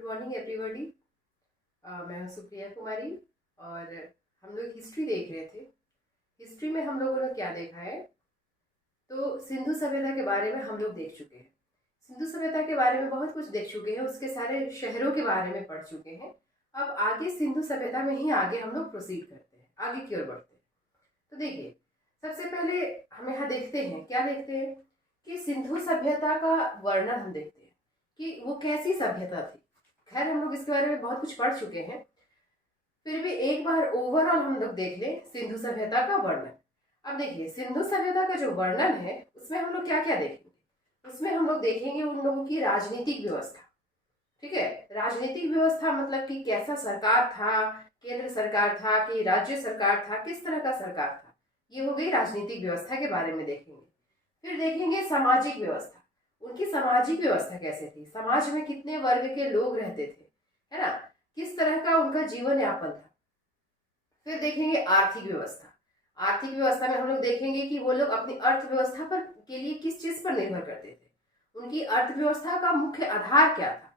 Good morning everybody. मैं हूं सुप्रिया कुमारी और हम लोग हिस्ट्री देख रहे थे। हिस्ट्री में हम लोगों ने क्या देखा है, तो सिंधु सभ्यता के बारे में हम लोग देख चुके हैं। सिंधु सभ्यता के बारे में बहुत कुछ देख चुके हैं, उसके सारे शहरों के बारे में पढ़ चुके हैं। अब आगे सिंधु सभ्यता में ही आगे हम लोग प्रोसीड करते हैं, आगे की ओर बढ़ते हैं। तो देखिए, सबसे पहले हम यहाँ देखते हैं, क्या देखते हैं कि सिंधु सभ्यता का वर्णन हम देखते हैं कि वो कैसी सभ्यता थी। खैर हम लोग इसके बारे में बहुत कुछ पढ़ चुके हैं, फिर भी एक बार ओवरऑल हम लोग देख लें सिंधु सभ्यता का वर्णन। अब देखिए, सिंधु सभ्यता का जो वर्णन है उसमें हम लोग क्या क्या देखेंगे। उसमें हम लोग देखेंगे उन लोगों की राजनीतिक व्यवस्था। ठीक है, राजनीतिक व्यवस्था मतलब कि कैसा सरकार था, केंद्र सरकार था कि राज्य सरकार था, किस तरह का सरकार था, ये हो गई राजनीतिक व्यवस्था के बारे में देखेंगे। फिर देखेंगे सामाजिक व्यवस्था, उनकी सामाजिक व्यवस्था कैसे थी, समाज में कितने वर्ग के लोग रहते थे, है ना, किस तरह का उनका जीवन यापन था। फिर देखेंगे आर्थिक व्यवस्था। आर्थिक व्यवस्था में हम लोग देखेंगे कि वो लोग अपनी अर्थव्यवस्था पर के लिए किस चीज पर निर्भर करते थे, उनकी अर्थव्यवस्था का मुख्य आधार क्या था।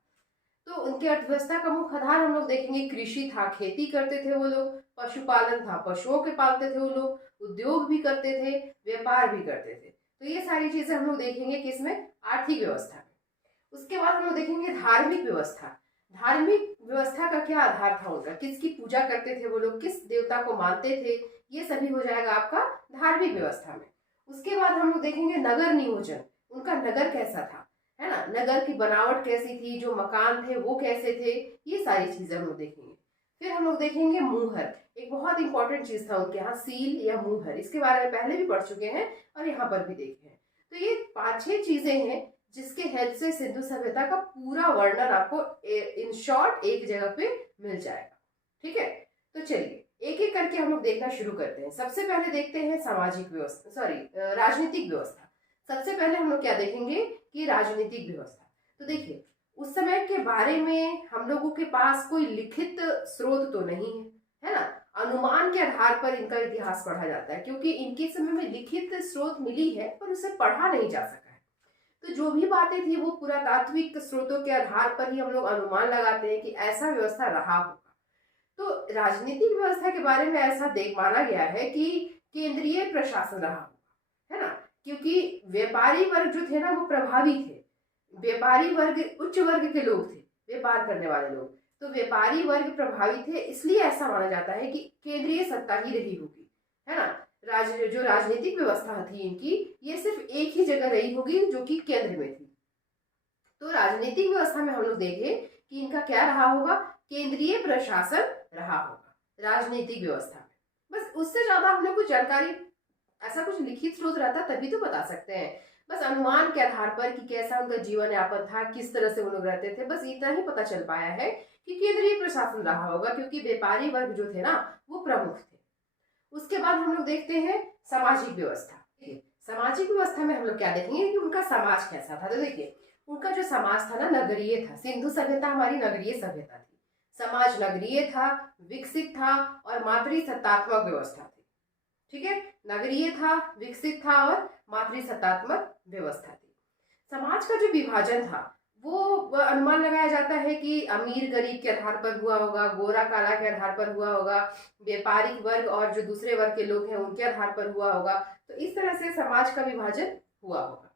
तो उनके अर्थव्यवस्था का मुख्य आधार हम लोग देखेंगे कृषि था, खेती करते थे वो लोग, पशुपालन था, पशुओं के पालते थे वो लोग, उद्योग भी करते थे, व्यापार भी करते थे। तो ये सारी चीजें हम लोग देखेंगे किसमें, आर्थिक व्यवस्था में। उसके बाद हम लोग देखेंगे धार्मिक व्यवस्था। धार्मिक व्यवस्था का क्या आधार था उनका, किसकी पूजा करते थे वो लोग, किस देवता को मानते थे, ये सभी हो जाएगा आपका धार्मिक व्यवस्था में। उसके बाद हम लोग देखेंगे नगर नियोजन, उनका नगर कैसा था, है ना, नगर की बनावट कैसी थी, जो मकान थे वो कैसे थे, ये सारी चीजें हम लोग देखेंगे। फिर हम लोग देखेंगे मुहर, एक बहुत इंपॉर्टेंट चीज था उनके यहाँ, सील या मुहर, इसके बारे में पहले भी पढ़ चुके हैं और यहाँ पर भी देखे हैं। तो ये 5-6 चीजें हैं जिसके हेल्प से सिंधु सभ्यता का पूरा वर्णन आपको इन शॉर्ट एक जगह पे मिल जाएगा। ठीक है, तो चलिए एक एक करके हम लोग देखना शुरू करते हैं। सबसे पहले देखते हैं सामाजिक व्यवस्था, सॉरी राजनीतिक व्यवस्था। सबसे पहले हम लोग क्या देखेंगे कि राजनीतिक व्यवस्था। तो देखिए, उस समय के बारे में हम लोगों के पास कोई लिखित स्रोत तो नहीं है ना, अनुमान के आधार पर इनका इतिहास पढ़ा जाता है, क्योंकि इनके समय में लिखित स्रोत मिली है पर उसे पढ़ा नहीं जा सका है। तो जो भी बातें थी वो पुरातात्विक स्रोतों के आधार पर ही हम लोग अनुमान लगाते हैं कि ऐसा व्यवस्था रहा होगा। तो राजनीतिक व्यवस्था के बारे में ऐसा देख माना गया है कि केंद्रीय प्रशासन रहा होगा, है ना, क्योंकि व्यापारी वर्ग जो थे ना वो प्रभावी थे। व्यापारी वर्ग उच्च वर्ग के लोग थे, व्यापार करने वाले लोग, तो व्यापारी वर्ग प्रभावी थे, इसलिए ऐसा माना जाता है कि केंद्रीय सत्ता ही रही होगी, है ना। जो राजनीतिक व्यवस्था थी इनकी, ये सिर्फ एक ही जगह रही होगी जो कि केंद्र में थी। तो राजनीतिक व्यवस्था में हम लोग देखें कि इनका क्या रहा होगा, केंद्रीय प्रशासन रहा होगा राजनीतिक व्यवस्था में। बस उससे ज्यादा हमने कुछ जानकारी, ऐसा कुछ लिखित स्रोत रहता तभी तो बता सकते हैं। बस अनुमान के आधार पर कि कैसा उनका जीवन यापन था, किस तरह से वो लोग रहते थे, बस इतना ही पता चल पाया है कि केंद्रीय प्रशासन रहा होगा, क्योंकि व्यापारी वर्ग जो थे ना वो प्रमुख थे। उसके बाद हम लोग देखते हैं सामाजिक व्यवस्था। सामाजिक व्यवस्था में हम लोग क्या देखेंगे कि उनका समाज कैसा था। तो देखिए, उनका जो समाज था ना नगरीय था। सिंधु सभ्यता हमारी नगरीय सभ्यता थी, समाज नगरीय था, विकसित था और मातृसत्तात्मक व्यवस्था थी। ठीक है, नगरीय था, विकसित था और मातृसत्तात्मक व्यवस्था थी। समाज का जो विभाजन था वो अनुमान लगाया जाता है कि अमीर गरीब के आधार पर हुआ होगा, गोरा काला के आधार पर हुआ होगा, व्यापारिक वर्ग और जो दूसरे वर्ग के लोग हैं उनके आधार पर हुआ होगा। तो इस तरह से समाज का विभाजन हुआ होगा।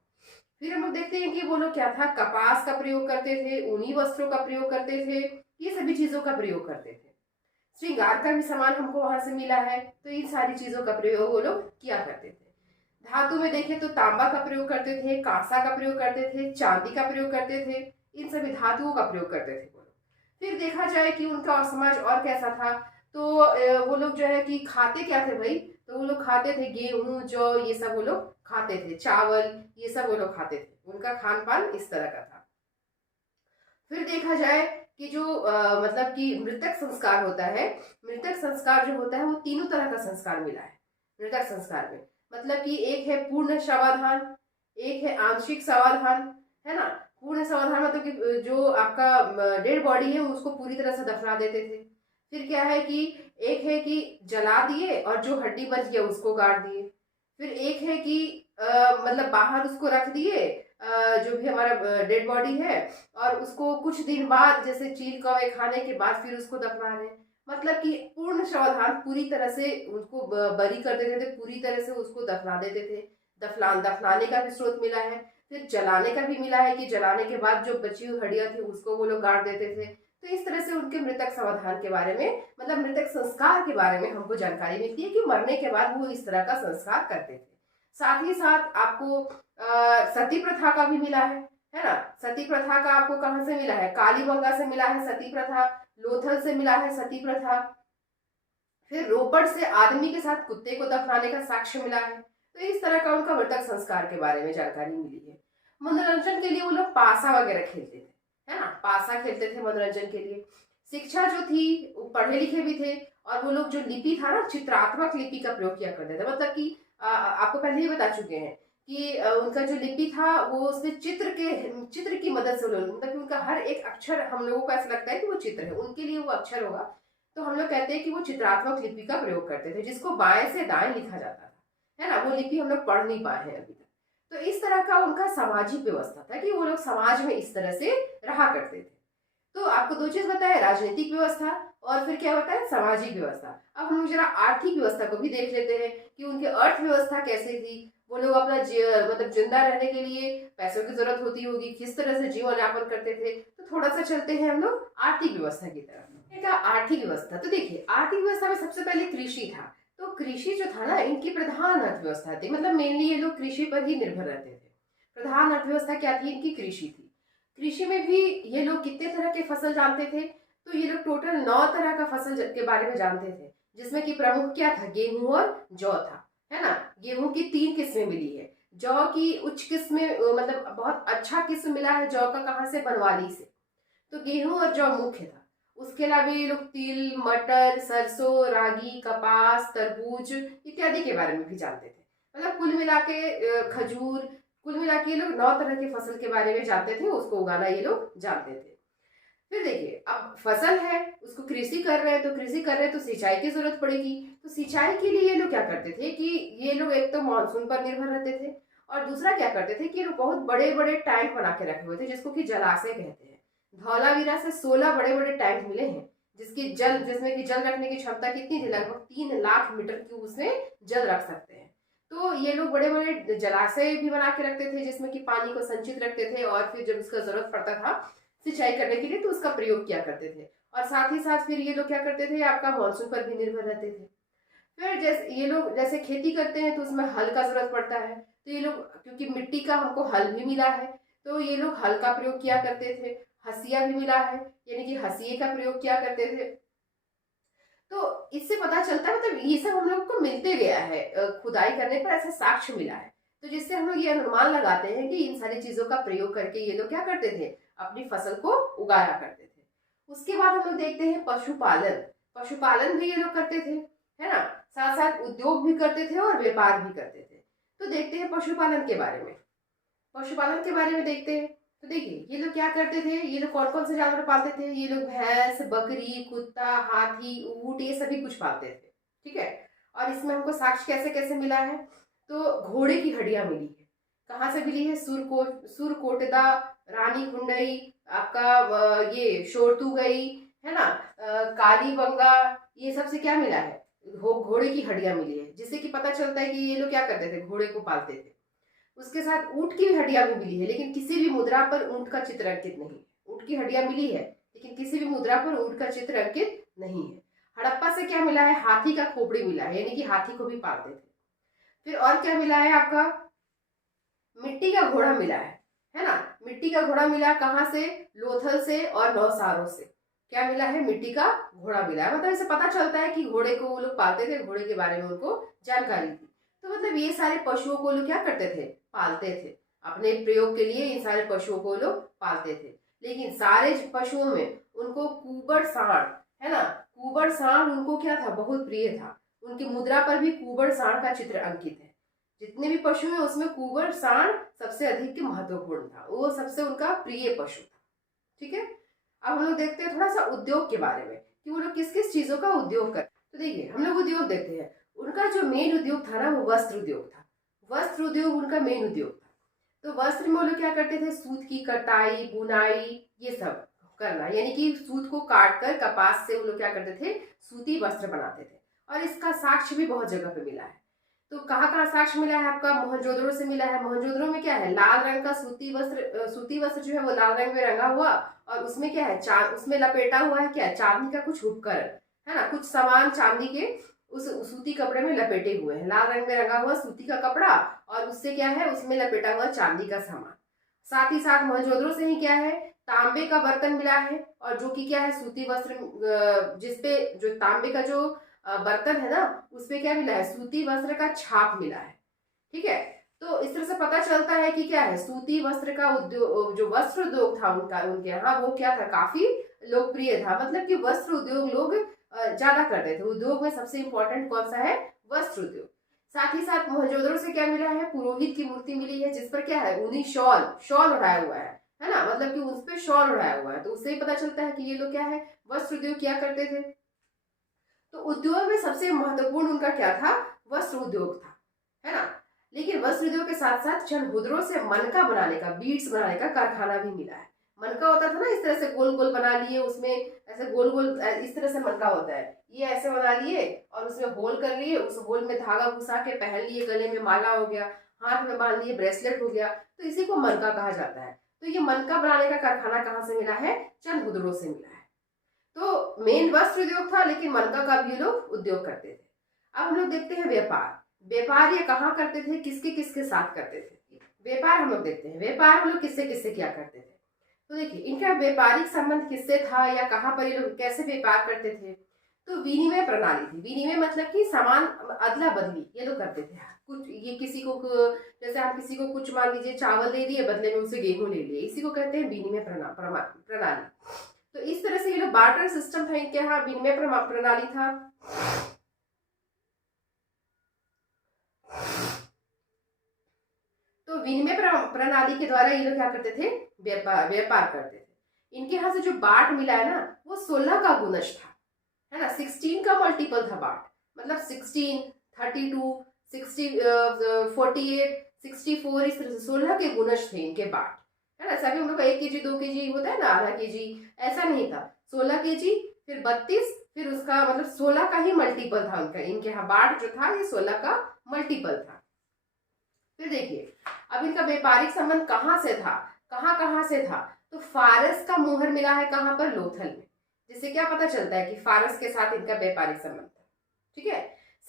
फिर हम लोग देखते हैं कि वो लोग क्या था, कपास का प्रयोग करते थे, ऊनी वस्त्रों का प्रयोग करते थे, ये सभी चीजों का प्रयोग करते थे। श्रृंगार का भी सामान हमको वहां से मिला है, तो इन सारी चीजों का प्रयोग वो लोग किया करते थे। धातु में देखें तो तांबा का प्रयोग करते थे, कांसा का प्रयोग करते थे, चांदी का प्रयोग करते थे, इन सभी धातुओं का प्रयोग करते थे वो लोग। फिर देखा जाए कि उनका समाज और कैसा था, तो वो लोग जो है कि खाते क्या थे भाई, तो वो लोग खाते थे गेहूं जौ, ये सब वो लोग खाते थे, चावल ये सब वो लोग खाते थे। उनका खान पान इस तरह का था। फिर देखा जाए कि जो मतलब कि मृतक संस्कार होता है, मृतक संस्कार जो होता है वो तीनों तरह का संस्कार मिला है मृतक संस्कार में। मतलब कि एक है पूर्ण शवाधान, एक है आंशिक शवाधान, है ना। पूर्ण शवाधान मतलब कि जो आपका डेड बॉडी है उसको पूरी तरह से दफना देते थे। फिर क्या है कि एक है कि जला दिए और जो हड्डी बच गया उसको गाड़ दिए। फिर एक है कि मतलब बाहर उसको रख दिए जो भी हमारा डेड बॉडी है, और उसको कुछ दिन बाद जैसे चील कौवे खाने के बाद फिर उसको दफना रहे हैं। मतलब कि पूर्ण सावधान, पूरी तरह से उसको बरी कर देते थे, पूरी तरह से उसको दफना देते थे। दफनाने का भी स्रोत मिला है, फिर जलाने का भी मिला है कि जलाने के बाद जो बची हुई हड्डियां थी उसको वो लोग गाड़ देते थे। तो इस तरह से उनके मृतक समाधान के बारे में, मतलब मृतक संस्कार के बारे में हमको जानकारी मिलती है कि मरने के बाद वो इस तरह का संस्कार करते थे। साथ ही साथ आपको सती प्रथा का भी मिला है ना। सती प्रथा का आपको कहाँ से मिला है? कालीबंगा से मिला है सती प्रथा, लोथल से मिला है सती प्रथा, फिर रोपड़ से आदमी के साथ कुत्ते को दफनाने का साक्ष्य मिला है। तो इस तरह का उनका मृतक संस्कार के बारे में जानकारी मिली है। मनोरंजन के लिए वो लोग पासा वगैरह खेलते थे, है ना, पासा खेलते थे मनोरंजन के लिए। शिक्षा जो थी, वो पढ़े लिखे भी थे, और वो लोग जो लिपि था ना, चित्रात्मक लिपि का प्रयोग किया करते थे। मतलब कि आपको पहले ही बता चुके हैं कि उनका जो लिपि था वो उसमें चित्र की मदद से, मतलब कि उनका हर एक अक्षर हम लोगों को ऐसा लगता है कि वो चित्र है, उनके लिए वो अक्षर होगा। तो हम लोग कहते हैं कि वो चित्रात्मक लिपि का प्रयोग करते थे, जिसको बाएं से दाएं लिखा जाता था, है ना। वो लिपि हम लोग पढ़ नहीं पाए हैं अभी तक। तो इस तरह का उनका सामाजिक व्यवस्था था कि वो लोग समाज में इस तरह से रहा करते थे। तो आपको दो चीज बताया, राजनीतिक व्यवस्था और फिर क्या होता है, सामाजिक व्यवस्था। अब हम लोग जरा आर्थिक व्यवस्था को भी देख लेते हैं कि उनकी अर्थव्यवस्था कैसे थी। वो लोग अपना मतलब जिंदा रहने के लिए पैसों की जरूरत होती होगी, किस तरह से जीवन यापन करते थे। तो थोड़ा सा चलते हैं हम लोग आर्थिक व्यवस्था की तरफ। आर्थिक व्यवस्था, तो देखिए आर्थिक व्यवस्था में सबसे पहले कृषि था। तो कृषि जो था ना, इनकी प्रधान अर्थव्यवस्था थी, मतलब मेनली ये लोग कृषि पर ही निर्भर रहते थे। प्रधान अर्थव्यवस्था क्या थी? इनकी कृषि थी। कृषि में भी ये लोग कितने तरह के फसल जानते थे? तो ये लोग टोटल 9 तरह का फसल के बारे में जानते थे, जिसमें कि प्रमुख क्या था? गेहूं और जौ था, है ना। गेहूं की 3 किस्में मिली है, जौ की उच्च किस्म, मतलब बहुत अच्छा किस्म मिला है जौ का, कहाँ से? बनवाली से। तो गेहूं और जौ मुख्य था। उसके अलावा ये लोग तिल, मटर, सरसों, रागी, कपास, तरबूज इत्यादि के बारे में भी जानते थे। मतलब कुल मिला के खजूर, कुल मिला के ये लोग 9 तरह के फसल के बारे में जानते थे, उसको उगाना ये लोग जानते थे। फिर देखिए, अब फसल है, उसको कृषि कर रहे हैं, तो कृषि कर रहे हैं तो सिंचाई की जरूरत पड़ेगी। तो सिंचाई के लिए ये लोग क्या करते थे कि ये लोग एक तो मानसून पर निर्भर रहते थे, और दूसरा क्या करते थे कि ये लोग बहुत बड़े बड़े टैंक बना के रखे हुए थे, जिसको कि जलाशय कहते हैं। धौलावीरा से 16 बड़े बड़े टैंक मिले हैं, जिसमें कि जल रखने की क्षमता कितनी थी? लगभग 3 लाख मीटर क्यूब उसमें जल रख सकते हैं। तो ये लोग बड़े बड़े जलाशय भी बना के रखते थे, जिसमें कि पानी को संचित रखते थे, और फिर जब उसका जरूरत पड़ता था सिंचाई करने के लिए तो उसका प्रयोग किया करते थे। और साथ ही साथ फिर ये लोग क्या करते थे? आपका मानसून पर भी निर्भर रहते थे। फिर जैसे ये लोग जैसे खेती करते हैं तो उसमें हल का जरूरत पड़ता है, तो ये लोग, क्योंकि मिट्टी का हमको हल भी मिला है, तो ये लोग हल का प्रयोग किया करते थे। हसिया भी मिला है, यानी कि हसिये का प्रयोग किया करते थे। तो इससे पता चलता है, मतलब ये सब हम लोग को मिलते गया है, खुदाई करने पर ऐसा साक्ष्य मिला है। तो जिससे हम लोग ये अनुमान लगाते हैं कि इन सारी चीजों का प्रयोग करके ये लोग क्या करते थे? अपनी फसल को उगाया करते थे। उसके बाद हम लोग देखते हैं पशुपालन। पशुपालन भी ये लोग करते थे, है ना। साथ साथ उद्योग भी करते थे और व्यापार भी करते थे। तो देखते हैं पशुपालन के बारे में। पशुपालन के बारे में देखते हैं, तो देखिए ये लोग क्या करते थे, ये लोग कौन कौन से जानवर पालते थे? ये लोग भैंस, बकरी, कुत्ता, हाथी, ऊंट, ये सभी कुछ पालते थे, ठीक है। और इसमें हमको साक्ष्य कैसे कैसे मिला है? तो घोड़े की हड्डियां मिली है। कहाँ से मिली है? सुरकोटदा, रानी कुंडई, आपका ये शोरतुगई, है ना, कालीबंगा, ये सबसे क्या मिला है? घोड़े की हड्डियां मिली है, जिससे कि पता चलता है कि ये लोग क्या करते थे? घोड़े को पालते थे। उसके साथ ऊंट की हड्डियां भी मिली है, लेकिन किसी भी मुद्रा पर ऊंट का चित्र अंकित नहीं है। ऊंट की हड्डियां मिली है, लेकिन किसी भी मुद्रा पर ऊंट का चित्र अंकित नहीं है। हड़प्पा से क्या मिला है? हाथी का खोपड़ी मिला है, यानी कि हाथी को भी पालते थे। फिर और क्या मिला है आपका? मिट्टी का घोड़ा मिला है ना। मिट्टी का घोड़ा मिला कहाँ से? लोथल से और नौसारों से। क्या मिला है? मिट्टी का घोड़ा मिला है। मतलब इसे पता चलता है कि घोड़े को वो लोग पालते थे, घोड़े के बारे में उनको जानकारी थी। तो मतलब ये सारे पशुओं को लोग क्या करते थे? पालते थे। अपने प्रयोग के लिए इन सारे पशुओं को लोग पालते थे। लेकिन सारे पशुओं में उनको कुबड़ सांड, है ना, कुबड़ सांड उनको क्या था? बहुत प्रिय था। उनकी मुद्रा पर भी कुबड़ सांड का चित्र अंकित है। जितने भी पशु हैं उसमें कुबड़ सांड सबसे अधिक महत्वपूर्ण था, वो सबसे उनका प्रिय पशु था, ठीक है। अब हम लोग देखते हैं थोड़ा सा उद्योग के बारे में कि वो लोग किस किस चीजों का उद्योग करते। तो देखिए हम लोग उद्योग देखते हैं। उनका जो मेन उद्योग था ना, वो वस्त्र उद्योग था। वस्त्र उद्योग उनका मेन उद्योग था। तो वस्त्र में वो लोग क्या करते थे, सूत की कटाई बुनाई ये सब करना, यानी कि सूत को काट कर कपास से वो लोग क्या करते थे, सूती वस्त्र बनाते थे। और इसका साक्ष्य भी बहुत जगह पे मिला है। तो कहाँ कहाँ साक्ष्य मिला है आपका, मोहनजोदड़ो से मिला है। मोहनजोदड़ो में क्या है, लाल रंग का सूती वस्त्र जो है वो लाल रंग में रंगा हुआ, और उसमें क्या है, उसमें लपेटा हुआ है क्या, चांदी का कुछ उपकरण है ना, कुछ सामान चांदी के उस सूती कपड़े में लपेटे हुए हैं, लाल रंग में रंगा हुआ सूती का कपड़ा, और उससे क्या है, उसमें लपेटा हुआ चांदी का सामान। साथ ही साथ मोहनजोदड़ो से ही क्या है, तांबे का बर्तन मिला है, और जो कि क्या है, सूती वस्त्र, जिसपे जो तांबे का जो बर्तन है ना, उसपे क्या मिला है, सूती वस्त्र का छाप मिला है। ठीक है, तो इस तरह से पता चलता है कि क्या है, सूती वस्त्र का उद्योग, जो वस्त्र उद्योग था उनका, उनके यहाँ वो क्या था, काफी लोकप्रिय था। मतलब कि वस्त्र उद्योग लोग ज्यादा करते थे। उद्योग में सबसे इंपॉर्टेंट कौन सा है, वस्त्र उद्योग। साथ ही साथ मोहनजोदड़ो से क्या मिला है, पुरोहित की मूर्ति मिली है, जिस पर क्या है, ऊनी शॉल शॉल उड़ाया हुआ है ना, मतलब कि उस पर शॉल उड़ाया हुआ है। तो उससे ही पता चलता है कि ये लोग क्या है, वस्त्र उद्योग क्या करते थे। तो उद्योग में सबसे महत्वपूर्ण उनका क्या था, वस्त्र उद्योग था, है ना। लेकिन वस्त्र उद्योग के साथ साथ चंदहुदरों से मनका बनाने का, बीड्स बनाने का कारखाना भी मिला है। मनका होता था ना, इस तरह से गोल गोल बना लिए, उसमें ऐसे गोल गोल इस तरह से मनका होता है, ये ऐसे बना लिए और उसमें होल कर लिए, उस होल में धागा घुसा के पहन लिए, गले में माला हो गया, हाथ में बांध लिए ब्रेसलेट हो गया, तो इसी को मनका कहा जाता है। तो ये मनका बनाने का कारखाना कहाँ से मिला है, चंदहुदरों से मिला है। तो मेन वस्त्र उद्योग था, लेकिन मनका का भी ये लोग उद्योग करते थे। अब हम लोग देखते हैं व्यापार। व्यापार ये कहाँ करते थे, किसके किसके साथ करते थे, व्यापार हम लोग देखते हैं। व्यापार हम लोग किससे किससे क्या करते थे, तो देखिए इनका व्यापारिक संबंध किससे था, या कहाँ पर ये लोग कैसे व्यापार करते थे। तो विनिमय प्रणाली थी। विनिमय मतलब कि सामान अदला बदली ये लोग करते थे। कुछ ये किसी को, जैसे हम किसी को कुछ मान लीजिए चावल दे दिए, बदले में उसे गेहूं ले लिए, इसी को कहते हैं विनिमय प्रणाली। तो इस तरह से ये लोग बार्टर सिस्टम था इनके यहाँ, विनिमय प्रणाली था। तो विनिमय प्रणाली के द्वारा ये लोग क्या करते थे, व्यापार करते थे। इनके यहाँ से जो बाट मिला है ना, वो 16 का गुणज था, है ना। 16 का मल्टीपल था बाट, मतलब 16, 32, 60, 48, 64, इस तरह से 16 के गुणज थे इनके बाट, है ना। सभी हम लोग 1 kg 2 kg होता है ना, आधा kg, ऐसा नहीं था। 16 kg, फिर 32, फिर उसका मतलब 16 का ही मल्टीपल था उनका। इनके यहाँ बाट जो था ये 16 का मल्टीपल था। फिर देखिए अब इनका व्यापारिक संबंध कहाँ से था, कहाँ से था। तो फारस का मोहर मिला है कहाँ पर, लोथल में, जिससे क्या पता चलता है कि फारस के साथ इनका व्यापारिक संबंध था। ठीक है,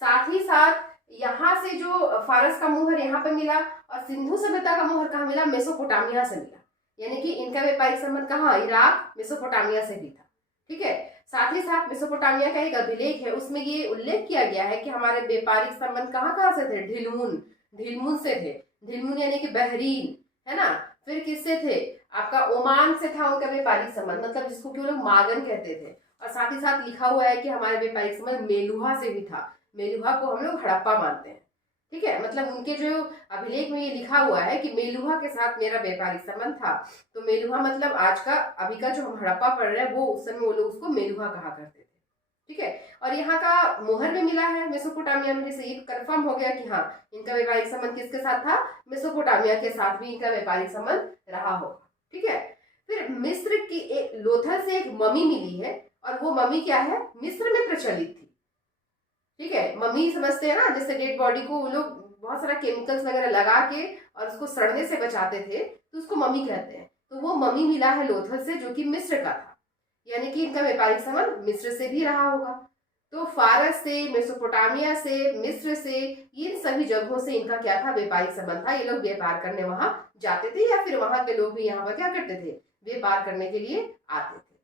साथ ही साथ यहाँ से जो फारस का मोहर यहाँ पे मिला, और सिंधु सभ्यता का मोहर कहाँ मिला, मेसोपोटामिया से मिला। यानी कि इनका व्यापारिक संबंध कहाँ, इराक मेसोपोटामिया से भी था। ठीक है, साथ ही साथ मेसोपोटामिया का एक अभिलेख है, उसमें ये उल्लेख किया गया है कि हमारे व्यापारिक संबंध कहाँ से थे, ढिलमुन से थे। ढिलमुन यानी कि बहरीन, है ना। फिर किससे थे, आपका ओमान से था उनका व्यापारिक संबंध, मतलब जिसको कि वो लोग मागन कहते थे। और साथ ही साथ लिखा हुआ है कि हमारे व्यापारिक संबंध मेलुहा से भी था। मेलुहा को हम लोग हड़प्पा मानते हैं। ठीक है, मतलब उनके जो अभिलेख में ये लिखा हुआ है कि मेलुहा के साथ मेरा व्यापारिक संबंध था। तो मेलुहा मतलब आज का, अभी का जो हम हड़प्पा पढ़ रहे हैं, वो उस समय वो लोग उसको मेलुहा कहा करते थे। ठीक है, और यहाँ का मोहर भी मिला है मेसोपोटामिया में, जैसे ये कंफर्म हो गया कि हाँ इनका व्यापारिक संबंध किसके साथ था, मेसोपोटामिया के साथ भी इनका व्यापारिक संबंध रहा होगा। ठीक है, फिर मिस्र की एक लोथल से एक मम्मी मिली है, और वो मम्मी क्या है, मिस्र में प्रचलित थी। ठीक है, मम्मी समझते हैं ना, जैसे डेड बॉडी को वो लोग बहुत सारा केमिकल्स वगैरह लगा के और उसको सड़ने से बचाते थे, तो उसको मम्मी कहते हैं। तो वो मम्मी मिला है लोथल से, जो कि मिस्र का था, यानी कि इनका व्यापारिक संबंध मिस्र से भी रहा होगा। तो फारस से, मेसोपोटामिया से, मिस्र से, इन सभी जगहों से इनका क्या था, व्यापारिक संबंध था। ये लोग व्यापार करने वहां जाते थे, या फिर वहां के लोग भी यहाँ पर क्या करते थे, व्यापार करने के लिए आते थे।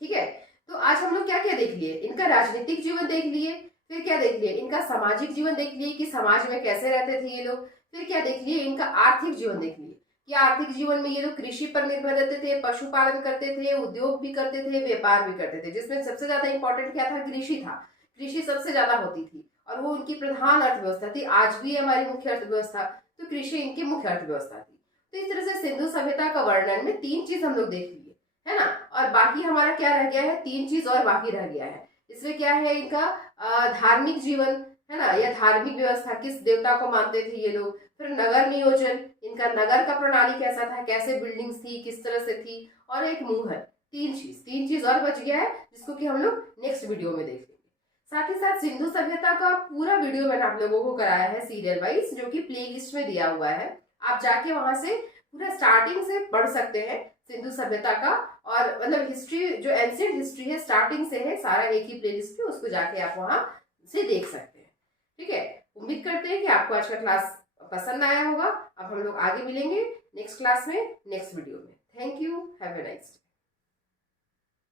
ठीक है, तो आज हम लोग क्या क्या देख लिए, इनका राजनीतिक जीवन देख लिए, फिर क्या देख लिए, इनका सामाजिक जीवन देख लिए कि समाज में कैसे रहते थे ये लोग, फिर क्या देख लिए, इनका आर्थिक जीवन देख लिए कि आर्थिक जीवन में ये लोग कृषि पर निर्भर रहते थे, पशुपालन करते थे, उद्योग भी करते थे, व्यापार भी करते थे, जिसमें सबसे ज्यादा इंपॉर्टेंट क्या था, कृषि था। कृषि सबसे ज्यादा होती थी और वो उनकी प्रधान अर्थव्यवस्था थी। आज भी हमारी मुख्य अर्थव्यवस्था, तो कृषि इनकी मुख्य अर्थव्यवस्था थी। तो इस तरह से सिंधु सभ्यता का वर्णन में 3 चीज हम लोग देख लिए, है ना। और बाकी हमारा क्या रह गया है, 3 चीज और बाकी रह गया है। इसमें क्या है, इनका धार्मिक जीवन, है ना, या धार्मिक व्यवस्था, किस देवता को मानते थे ये लोग, फिर नगर नियोजन, इनका नगर का प्रणाली कैसा था, कैसे बिल्डिंग्स थी, किस तरह से थी, और एक मुहर। तीन चीज और बच गया है जिसको कि हम लोग नेक्स्ट वीडियो में देखेंगे। साथ ही साथ सिंधु सभ्यता का पूरा वीडियो मैंने आप लोगों को कराया है सीरियल वाइज, जो कि प्ले लिस्ट में दिया हुआ है। आप जाके वहां से पूरा स्टार्टिंग से पढ़ सकते हैं सिंधु सभ्यता का, और मतलब हिस्ट्री जो एंशिएंट हिस्ट्री है स्टार्टिंग से है सारा एक ही प्लेलिस्ट में, उसको जाके आप वहां से देख सकते हैं। ठीक है, उम्मीद करते हैं कि आपको आज का क्लास पसंद आया होगा। अब हम लोग आगे मिलेंगे नेक्स्ट क्लास में, नेक्स्ट वीडियो में। Thank you, have a nice day.